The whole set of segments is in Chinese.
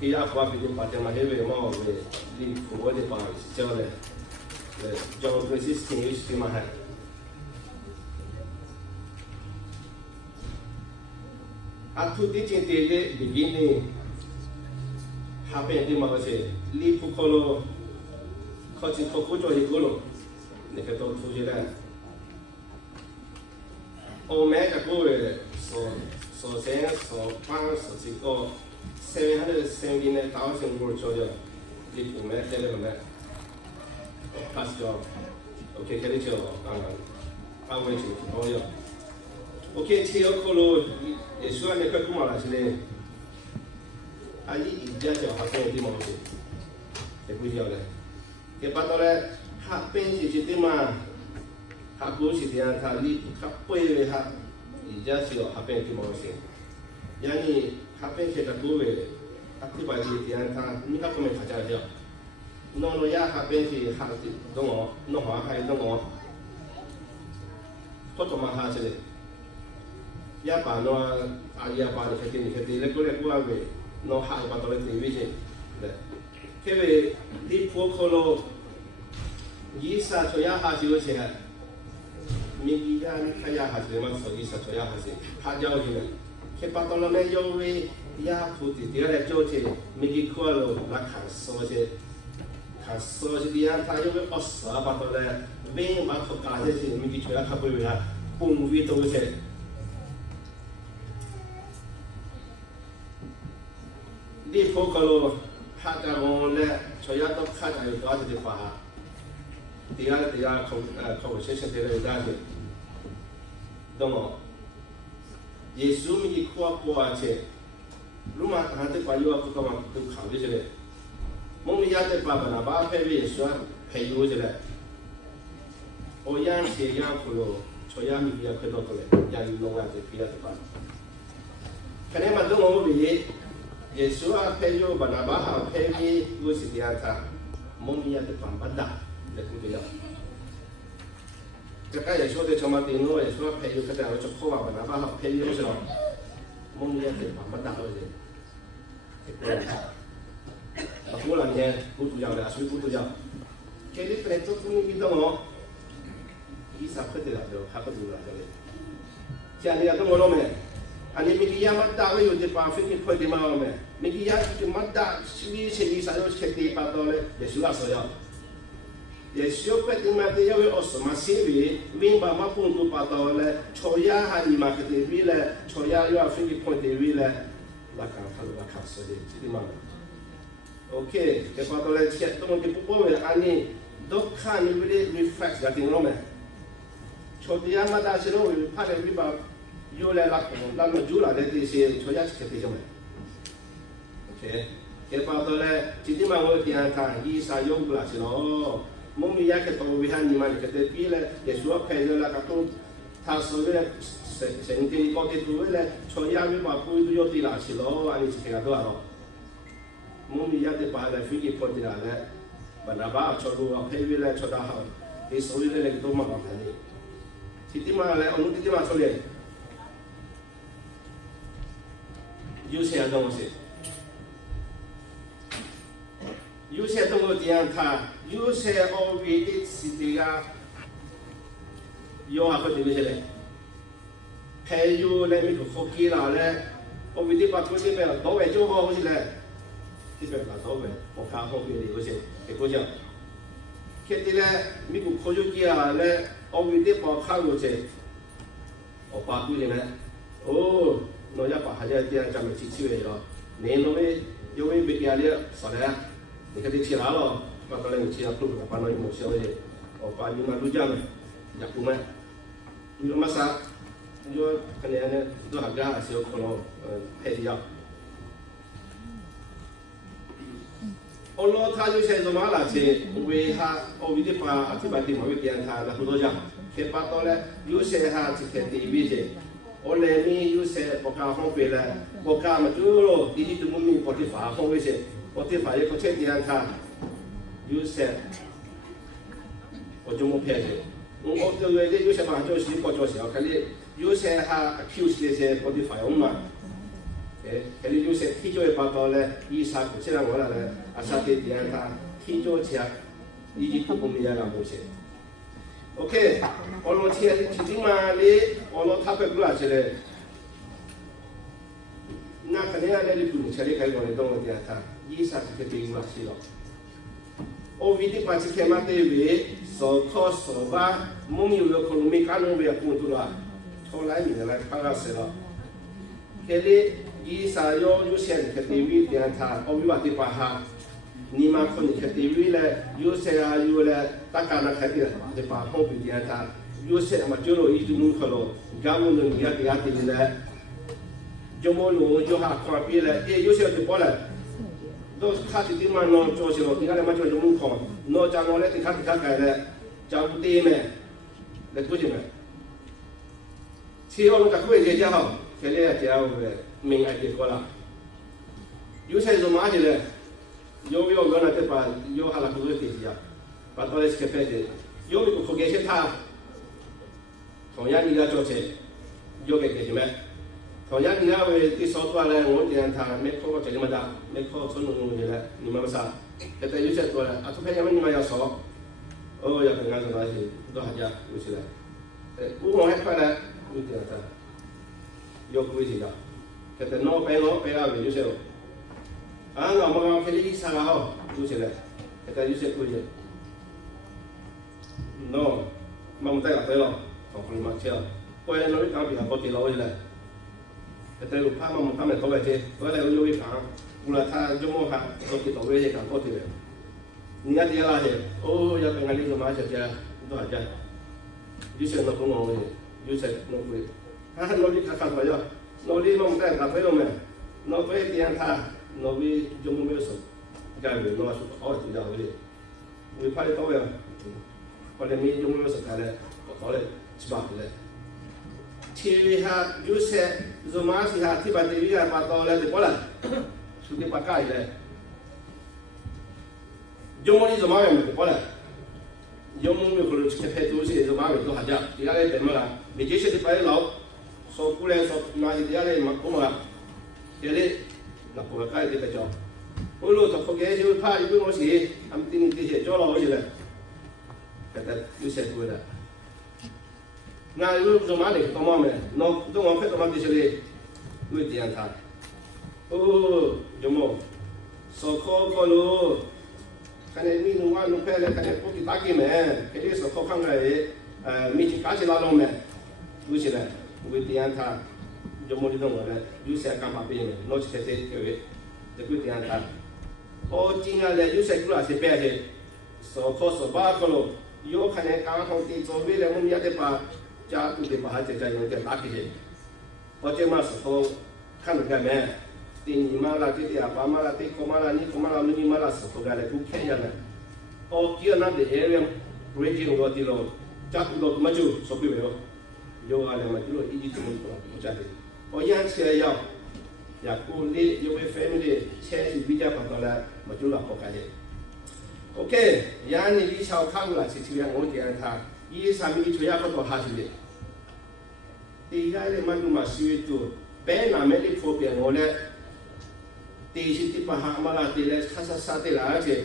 ที่อาควาเป็นปัจจัยมาให้เวมอเวลีฟูวde paเจ้าเลยจอห์นคริสตินิสที่มาให้อาทุติจินเตเลบิกินี่ฮาเป็นที่มาว่าเสลีฟูโคโลเขาจิโคกุโจฮิโกโลเนี่ยก็ต้องฟูจิแล้วโอเมก้ากูโซเซนโซปังโซซิโก779,000 word 左右，你不买这个买，pass job， OK， 这里就安慰就好了。OK， 车可能也需要你快过马来西亚，啊，你一家就好像有点毛病，也不晓得。也把到嘞，他本身是点嘛，他不是这样，他背为他一家就他本身毛病，yani happen kita kuwe aku bagi tiang ta ni ka komen khaja dia no ya happen si ha ti dongo no ha hai dongo to ma ha chele ya pa no a ya pa ni khati le ko ave no ha pa to le ti wi che le ke we di pho kho lo yi sa cho ya ha ji wo che mi gi ya ni kha ya ha ji ma so yi sa cho ya ha ji ha jao ji le ke patolo me yo we ya puti dia le jo che mi ki ko lo la kha so che dia ta yo we osa patolo ve ma ko ka che mi ki chwa kha pwe we ha pung vi to che di pho ko lo ha ka mo le choya to kha ka yo ta de fa dia ko che che de da de domo耶稣咪去夸夸切，如嘛他这把有啊不干嘛都考虑起来，我们也在把那把配备说配有起来，我养些养苦咯，所以咪也看到过来，养弄啊这比较多。可能嘛，都我们耶稣啊配有把那把好配备有是这样他，我们也在办不到，来不对了。ก็ใกล้จะช่วยในชาวมาติโน่จะช่วยเพย์ก็แต่เราจะเข้าว่าปัญหาบ้านเราเพย์ไม่ใช่หรอมุ่งเนี่ยเป็นความบันดาลเลยเราพูดอะไรเนี่ยพูดตัวอย่างเลยช่วยพูดตัวอย่างแค่นี้เป็นตัวคุณมีตัวมั้งอีสับขึ้นได้แล้วฮักก็ดูแล้วเลยแค่นี้ก็ต้องรู้ไหมอันนี้มีกี่อย่างมันดาเลยอยู่ที่ป่าฟิลิปปินส์ที่มาเอาไหมมีกี่อย่างที่มันดาชีวิตเช่นนี้สายเราเช็คดีป่าตัวเลยเดี๋ยวช่วยเรา也需要快点嘛，得要有什么行为，明白嘛？工作把到嘞，朝亚还你嘛个地位嘞，朝亚要飞机point地位嘞，那看他那看实的，这地嘛。OK， 这把到嘞，切，东西不包围，安尼都看你为了 reflex 家庭了没？朝地亚嘛，但是喽，怕嘞，你把有来那么久了的这些朝亚是肯定什么 ？OK， 这把到嘞，这地嘛我点看，伊啥用不啦是喽。梦里也看到为啥你们这个比嘞，也说拍着那个都，他说的神经高的多嘞，朝亚为把不都要对拉起咯，安尼是看到咯。梦里也得把那飞机跑进来嘞，把那把朝路啊配备嘞朝大好，你所有的那个都蛮好看的。这地嘛嘞，我们这地嘛出来，有些东西。有些东西这样看，有些奥维的是这个，有啊，可对不起嘞。还有嘞，那个福建啦嘞，奥维的把这边老外就好些嘞，这边把老外我看后边的有些，这个叫，看的嘞，那个科学家嘞，奥维的把看过去，我把过来嘞，哦，那要把还要这样咱们去去来了，你那边有没别家的啥嘞？你看这起来了，把到那个起来路上把那有小的，我把你那路上的，也不买，你那啥，你说可能呢，都还干还是有可能配的药。我老他就现在嘛那些，为他我为的把这把地方为点他那很多讲，去把到嘞，有些哈这个地位的，我那边有些国家方面嘞，国家嘛就咯，你都不明白的法方面些。我对法律不确定看，有些我就没拍的。我这个有些嘛就是国家小，可能有些还 accuse 这些我的法用嘛，这里有些提交的报道呢，以啥不起来我了呢？啥的电他提交起来，以及不公平的东西。OK， 我们天提醒嘛的，我们他不过来起来，那肯定要来的不能起来开过来动我电他，以啥这个对过来去了。我为的把这开嘛对为，所靠所把，没有可能没干弄不了工作了，后来你来看看谁了。这里以啥有些个对为电他，我为话的把哈。你们可能看 TV 呢，有些啊有呢，大家呢看的，就把后边点他，有些嘛就罗一直弄可了，家务能给他定呢，就么弄就哈看边呢，有些就包了，都他这地方弄做起了，你看他们就弄看，弄家弄嘞，他改了，家务对没，来做什么？其他弄个会节家好，现在家务的明爱结果了，有些是嘛的嘞。有那个把有哈拉不是飞机啊，把到来是个飞机，有一个可给些他，同样你要做些，有个给什么？同样你要为第少多嘞，我讲他没考过这么大，没考成龙的嘞，你们啥？现在有些多了，啊，图片要么你们要少，哦，要跟俺说那些多少家有些嘞，我还快嘞，有点啥？有贵些的，现在老白啊，有些。啊，我们看的医生好，有些嘞，现在有些贵些。喏，我们带了对了，从后面去了，过来那边讲比较高点了，我来。现在有怕我们他们搞来些，过来有一讲，过来他就么哈，高点到位些讲高点了。你看这那些，哦，要跟俺那个马小姐，多少钱？有些那不弄的，有些弄贵。啊，那里看出来了，那里我们带咖啡了没？那啡点他。那边就没有说，家里那说好就家里，我怕你到呀，后来没就没有说干嘞，到嘞七八嘞，去下有些肉麻是下提把这边把到嘞就过来，出去把干嘞，有么的肉麻也没过来，有么没可能去拍东西肉麻没做下家，底下嘞怎么啦？没这些的白老，说过来说那些底下嘞嘛不嘛，这里。那不该的个叫，我路头不该就怕一个东西，他们盯这些叫了我去了，现在有些贵了。那有什么的多么没？那都我看到嘛这些的，有点他，哦，有么？烧烤烤路，看见你弄完弄开了，看见不给打给没？肯定是好看个没去干起那种没，有些嘞，有点他。就么的东西呢，有些干嘛别的，拿起来这各位，这个点看。哦，今年嘞有些过来是别的，烧烤烧八个咯，有看见刚好的周围嘞，我们也得把家都得把它这用点打开些。我这嘛时候看得见没？对你妈啦，对阿爸妈啦，对哥妈啦，你哥妈啦，你妈啦时候个嘞都看见了。哦，第二那的 area region 多的咯，家都多么久说不了，有啊两嘛就一直这么多，不家的。我养起来要，呀，鼓励有位 family 钱是比较不多了，么就了好干的。OK， 养你李小看过来去养我讲他，以上面就要不多下去的。第一个嘛就嘛需要做，别那么的普遍我呢，第一的把哈嘛啦，第来哈啥的啦些，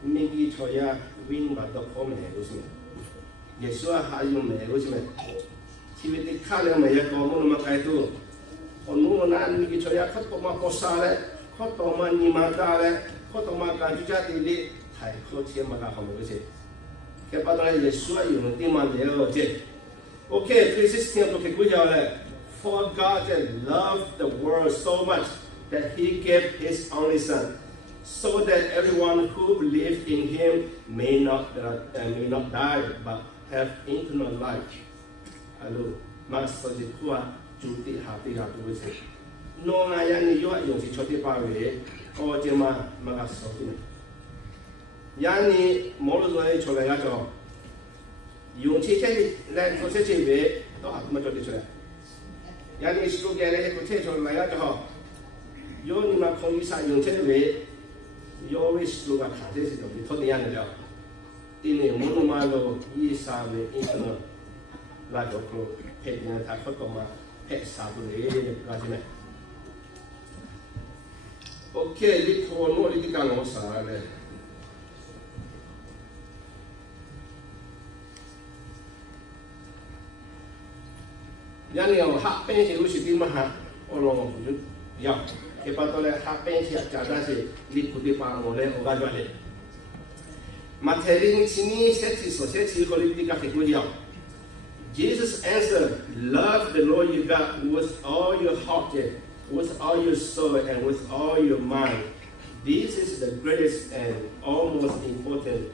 你的错呀，วิ่งมาตกพ่อแม่รู้สึกอย่าชัวหาอยู่แม่รู้สึกชีวิตที่ข้าเรื่องแม่ยังก็มันมาไกลตัวคนนู้นนั่นมีกิจวัตรเขาต้องมาโพสต์เลยเขาต้องมานิมาตาเลยเขาต้องมาการจุดที่ดีไทยเขาเชื่อมาการทำรู้สึกแค่ปัจจัยอย่าชัวอยู่ที่มันเดียวเจ้โอเคคริสเตียนตัวเกี่ยวกับอะไร For God loved the world so much that He gave His only Son so that everyone who believes in Him may not die but have eternal life ฮัลโหลมาสดิบว่าจุดที่หาที่หาตัวเสร็จน้องอายันนี่ยอดยงที่ชดที่ป่าเวก็จะมากัสดิบยันนี่มอลล์เลยชดเลยก็จะยงที่เช่นแรงเขาเช่นเวต้องหามาชดที่ชดยันนี่สุดแก่เลยเขาเช่นชดเลยก็จะโยนี่มาคงอีสานยงเช่นเวโยวิสลูกขาดเช่นสิ่งที่ทดยันเลยที่นี่มุนมาโลอีสานเวอินเตอร์ลาดอกโลเพจเนี่ยถ้าเขาต้องมาเพจสาวเลยก็ใช่ไหม OK， 你拖我，你讲我啥嘞？人哋學邊時好似點啊嚇？我攞我就有，佢把到咧學邊時假但是你不得把我咧我感覺咧。Materi sini seti kalau dikasih kuliah. Jesus answered, love the Lord your God with all your heart, with all your soul, and with all your mind. This is the greatest and almost important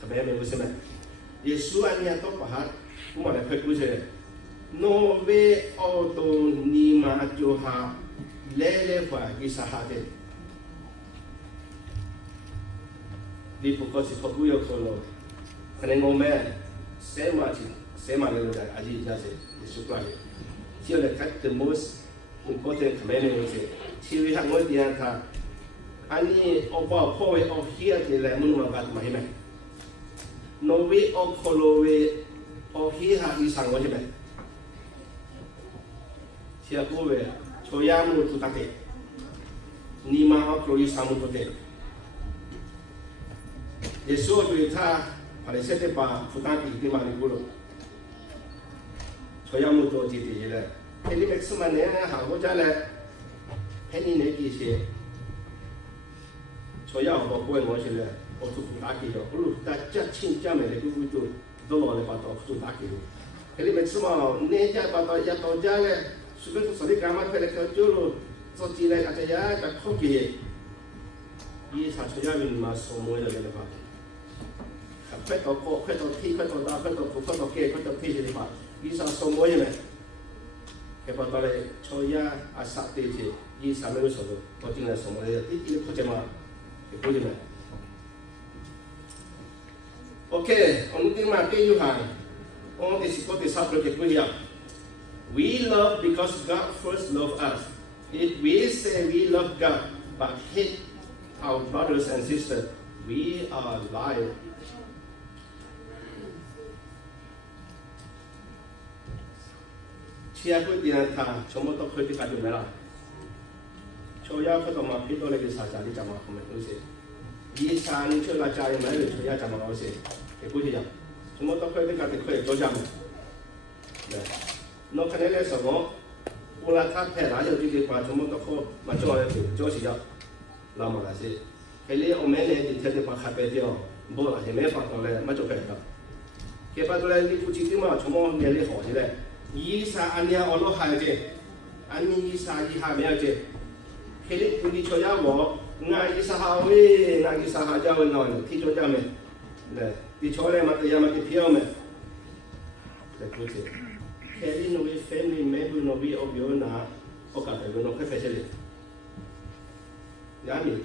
commandment. 為什麼？耶穌啊，你都把我來開故事。No way out ni ma joha lele fa isahate. 你不過是學古有可能，可能我們寫嘛嘅路在阿姨家是是關係，只有嚟睇 the most important commandment 是，只為我哋睇，安尼我把破壞我hier嘅嚟門嘛嘅嘛係咪 ？No way 我可能會我 hier 下以上我係咪？只係嗰位，所以我唔得嘅，你嘛我可以上唔到嘅。耶穌對他把你寫的把負擔給你嘛你估咯，所以我做這啲嘢，佢哋每次問你啊，行嗰陣咧，喺你呢件事，所以我講我先咧，我做負擔嘅咗，我錄得一千張嚟你估做都攞嚟把到負擔嘅，佢哋每次嘛，你家把到一到家咧，隨便做啲幹嘛，佢哋佢做咯，做啲咧，或者呀，就好嘅，依啥所以我嘛數冇得嘅啦。快到高，快到低，快到大，快到高，快到低，快到低嘅地方，以上數冇嘢咩？佢把到嚟初一啊十地鐵，以上咩都數到，我淨係數冇嘢，啲確證嘛，佢冇嘢咩 ？OK， 我們點嘛繼續行，我哋是嗰啲三個嘅規劃。We love because God first loved us. If we say we love God but hate our brothers and sisters, we are liars. 其他嗰啲人睇，全部都佢哋解決咩啦？初一佢同埋批到你嘅啥啥，你就話係咪好事？二三你出嚟จ่าย咪嚟初一就話好事，嘅嗰啲人，全部都佢哋解決佢哋做咗咩？我睇你咧時候，我拉他睇哪有啲嘅話，全部都好，咪做嚟做事咗，諗埋嚟先。佢哋我每年啲睇啲話合併咗，冇啦，係咩法到咧？乜做佢㗎？佢發到咧，你估計點嘛？全部嘢你學嘅咧。以下安尼我攞下啫，安尼以下以下咩啫？佢哋佢哋做嘢我，我以下下位，我以下下就會攞，睇做嘢咩？咧，啲錯咧嘛，啲嘢嘛啲票咩？嚟估計，佢哋攞啲 family member 攞啲屋企拿，我覺得佢攞佢費事嚟，有年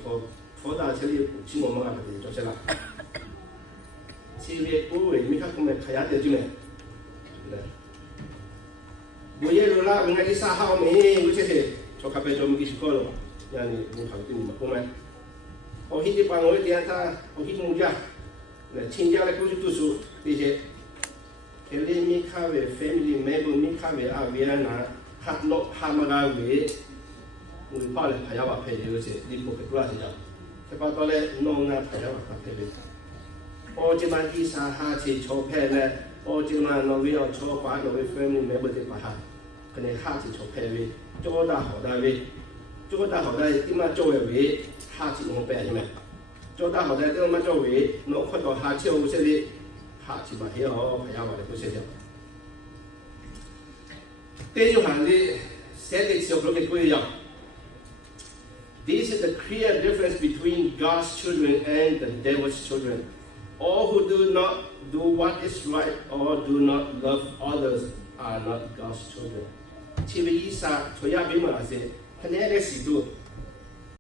拖大車嚟，千萬蚊佢哋做出嚟，前面嗰位咪睇咁咪睇下啲咩？咧。我也รู้ละเป็นไงที่ซาฮาวมีวิเศษชอบขับไปจมกิจกรรมอย่างนี้มุขที่มีมาคุ้มไหมพอฮิตที่ปังโอ้ยเดียนท่าพอฮิตมุจ้าเนี่ยชิงจ้าเลยกูจะตู้สูดีเจเคลีมีข้าวเวฟมิลี่แม่บุมีข้าวเวอาเวียนะฮักโลฮามากาเวมุนป้าเลยพยายามเพย์อยู่เสียดิบุกตัวสิจ้าแต่พอตอนแรกน้องน่ะพยายามเพย์พอจะมาที่ซาฮาที่ชอบเพย์เลยพอจะมาโนวิเอาชอบกว่าโนวิเฟมิลี่แม่บุที่ป่าฮา可能下次做配位，做大好大位，做大好大點樣做嘅位，下次我俾人咩？做大好大點樣做位，我看到下次好些啲，下次咪起好，係啊，我哋好些啲。繼續行啲寫嘅小組嘅規劃。This is the clear difference between God's children and the devil's children. All who do not do what is right or do not love others are not God's children. 前面以上，除咗俾我嚟寫，肯定係時度。